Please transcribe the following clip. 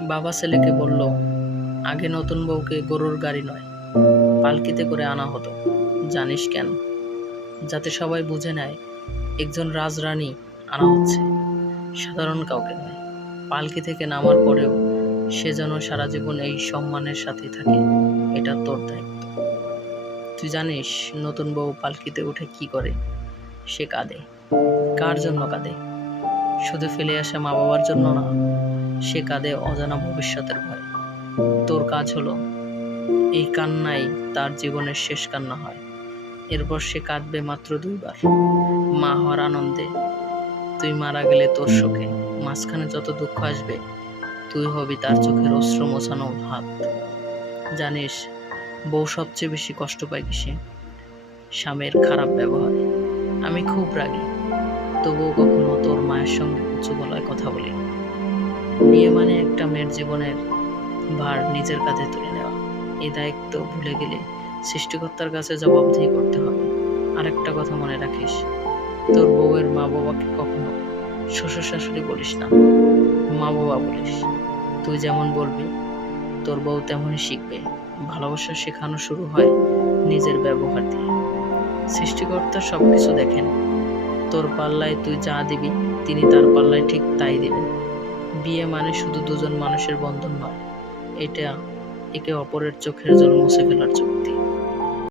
বাবা ছেলেকে বলল, আগে নতুন বউকে গরুর গাড়ি নয়, পালকিতে করে আনা হতো। জানিস কেন? যাতে সবাই বুঝে নেয়, একজন রাজরানী আনা হচ্ছে। সাধারণ কাউকে নয়। পালকি থেকে নামার পরেও সে যেন সারা জীবন এই সম্মানের সাথে থাকে, এটা তোর দায়িত্ব। তুই জানিস, নতুন বউ পালকিতে উঠে কি করে? সে কাঁদে। কার জন্য কাঁদে? শুধু ফেলে আসা মা বাবার জন্য না, সে কাঁদে অজানা ভবিষ্যতের ভয়। তোর কাজ হলো, এই কান্নাই তার জীবনের শেষ কান্না হয়। এরপর সে কাঁদবে মাত্র দুইবার। মা হওয়ার আনন্দে, তুই মারা গেলে তোর শোকে। মাঝখানে যত দুঃখ আসবে, তুই হবি তার চোখের অস্ত্র মোছানো হাত জানিস, বউ সবচেয়ে বেশি কষ্ট পায় কিসে? স্বামীর খারাপ ব্যবহার। আমি খুব রাগি। তবুও কখনো মায়ের সঙ্গে উঁচু গলায় কথা বলি। বিয়ে মানে একটা মেয়ের জীবনের ভার নিজের কাঁধে তুলে নেওয়া। এই দায়িত্ব ভুলে গেলে সৃষ্টিকর্তার কাছে জবাবদিহি করতে হবে। আরেকটা কথা মনে রাখিস, তোর বউয়ের মা বাবাকে কখনো শ্বশুর শাশুড়ি বলিস না। মা বাবা বলিস, তুই যেমন বলবি, তোর বউ তেমনই শিখবে। ভালোবাসা শেখানো শুরু হয় নিজের ব্যবহার দিয়ে। সৃষ্টিকর্তা সব কিছু দেখেন। তোর পাল্লায় তুই যা দিবি তিনি তার পাল্লায় ঠিক তাই দেবেন। বিয়ে মানে শুধু দুজন মানুষের বন্ধন নয়, এটা একে অপরের চোখের জল মুছে ফেলার চুক্তি।